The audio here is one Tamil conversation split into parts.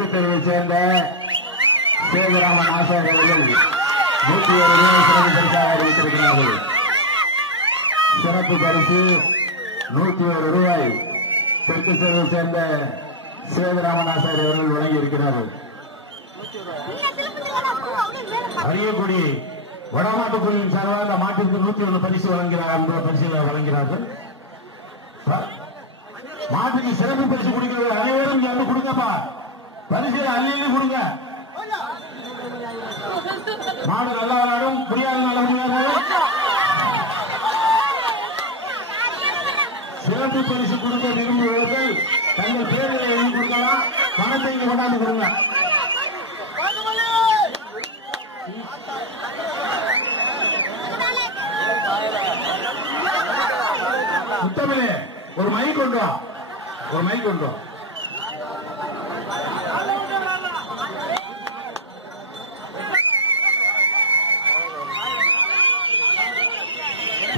தெற்கு தெருவை சேர்ந்த சேகராமன் ஆசாரியர்கள் 101 ரூபாய் சிறப்பு பரிசாக அறிவித்திருக்கிறார்கள். சிறப்பு பரிசு 101 ரூபாய் தெற்கு தெருவை சேர்ந்த சேகராமன் ஆசாரியர்கள் வழங்கி இருக்கிறார்கள். அரியக்குடி வடமாட்டுக்குடியின் சார்பாக அந்த மாட்டிற்கு 101 பரிசு வழங்குகிறார்கள். மாட்டுக்கு சிறப்பு பரிசு கொடுக்கிறது அனைவரும் வந்து கொடுங்கப்பா. பரிசு அள்ளி கொடுங்க. மாடு நல்லா விளையாடும், முடியாது நல்ல முடியாது. சிறப்பு பரிசு கொடுக்க விரும்புபவர்கள் தங்கள் பேர்களை எழுதி கொடுக்கலாம். பணத்தை இங்கு கொண்டாந்து கொடுங்க. முத்தமிழே ஒரு மைக் கொண்டு வா, ஒரு மைக் கொண்டு வா.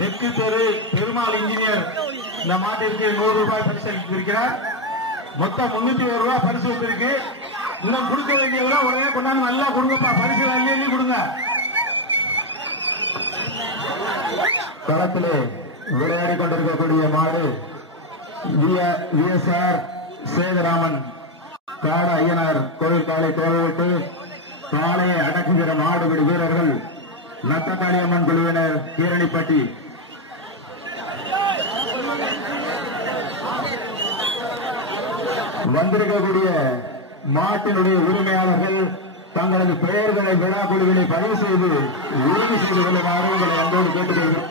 தெற்கு தெரு பெருமாள் இன்ஜினியர் இந்த மாட்டிற்கு 100 ரூபாய் பரிசு அளித்திருக்கிறார். மொத்தம் 301 ரூபாய் பரிசு வந்திருக்கு. இன்னும் கொடுக்க வேண்டியவங்க உடனே கொண்டாந்து நல்லா கொடுங்கப்பா. பரிசு அள்ளி கொடுங்க. களத்திலே விளையாடி கொண்டிருக்கக்கூடிய மாடு விஎஸ்ஆர் சேகராமன் காட ஐயனார் கோவில் காலை தோழவிட்டு காளையை அடக்குகிற மாடுபிடி வீரர்கள் நத்தக்காளியம்மன் குழுவினர் கீரணிப்பட்டி. வந்திருக்கக்கூடிய மாட்டினுடைய உரிமையாளர்கள் தங்களது பெயர்களை விழா குழுவினை பதிவு செய்து உறுதி செய்து கொள்ளுமாறு உங்களை அன்போடு கேட்டுக்கொள்கிறோம்.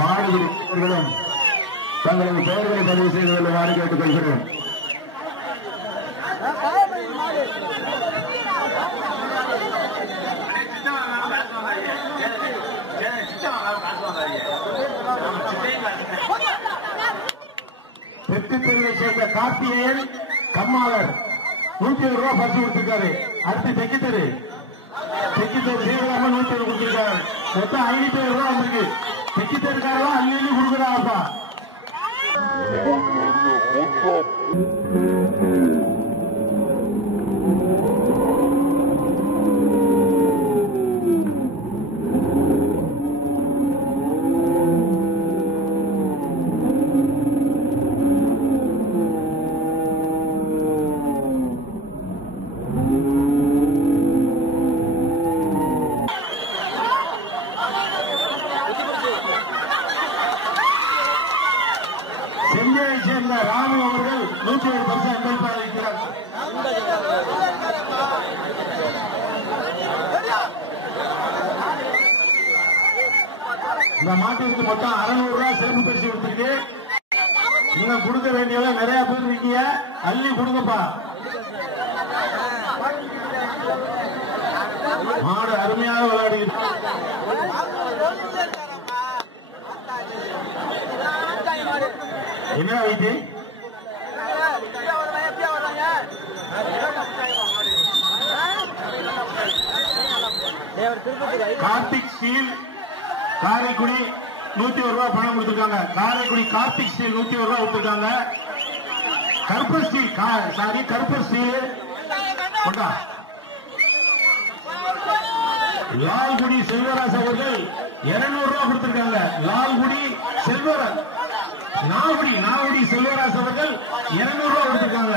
மாடுபிடி வீரர்களும் தங்களது பெயர்களை பதிவு செய்து கொள்ளுமாறு கேட்டுக்கொள்கிறோம். தெற்கு தெருவை சேர்ந்த கார்த்திகேயன் கம்மாளர் 101 ரூபாய் பரிசு கொடுத்திருக்காரு. அடுத்து தெற்கு தெரு சேகராமன் 101 கொடுத்திருக்காரு. மொத்தம் 507 ரூபாய் வந்திருக்கு. தெற்கு தெருக்காரெல்லாம் அள்ளி கொடுக்குறாப்பா. செஞ்சையை சேர்ந்த ராமு அவர்கள் 101 பரிசு அன்பளிப்பாக இருக்கிறார். இந்த மாட்டிற்கு மொத்தம் 600 ரூபாய் சிறப்பு பரிசு கொடுத்திருக்கு. நீங்க கொடுக்க வேண்டியவங்க நிறைய பேர் இருக்கீங்க. அள்ளி கொடுங்கப்பா. மாடு அருமையாக விளையாடுகிறது. என்ன வைத்து கார்த்திக் ஸ்டீல் காரைக்குடி 101 ரூபாய் பணம் கொடுத்திருக்காங்க. காரைக்குடி கார்த்திக் ஸ்டீல் 101 ரூபாய் கொடுத்திருக்காங்க. கருப்பர் ஸ்டீல் கொண்டா. லால்குடி செல்வராஜ் அவர்கள் 200 ரூபாய் கொடுத்திருக்காங்க. லால்குடி செல்வராஜ் நாகுடி செல்வராஜ் அவர்கள் 200 ரூபாய் கொடுத்திருக்காங்க.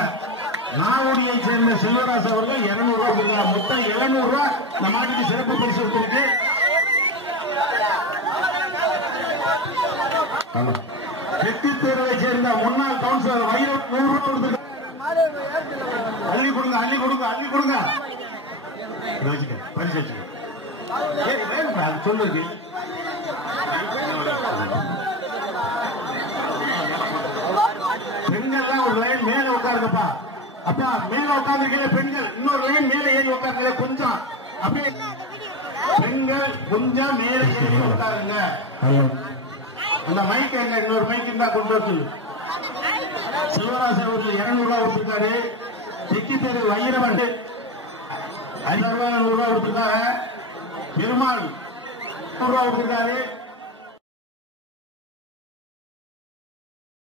நாகுடியை சேர்ந்த செல்வராஜ் அவர்கள் 200 ரூபாய் கொடுத்திருக்காங்க. மொத்தம் 700 ரூபாய் இந்த மாட்டுக்கு சிறப்பு பரிசு கொடுத்திருக்கு. தெற்கு தெருவை சேர்ந்த முன்னாள் கவுன்சிலர் வைரம் 100 ரூபாய் கொடுத்திருக்காங்க. அள்ளி கொடுங்க. பரிசு சொல்லுங்க. பெண்கள்லாம் ஒரு லைன் மேல உட்காருங்கப்பா. அப்பா மேல உட்கார்ந்து பெண்கள் இன்னொரு லைன் மேல ஏறி உட்காருங்க. கொஞ்சம் அப்படியே பெண்கள் கொஞ்சம் மேல ஏறி உட்காருங்க. அந்த மைக் எங்க இன்னொரு மைக் இருந்தா கொண்டு வந்து. சிவராஜ் அவர்கள் 200 ரூபாய் கொடுத்திருக்காரு. தெற்கு தெரு வைரவன் 500 ரூபாய் 100 ரூபாய் கொடுத்திருக்காங்க. பெருமாள் 100 ரூபாய் கொடுத்திருக்காரு.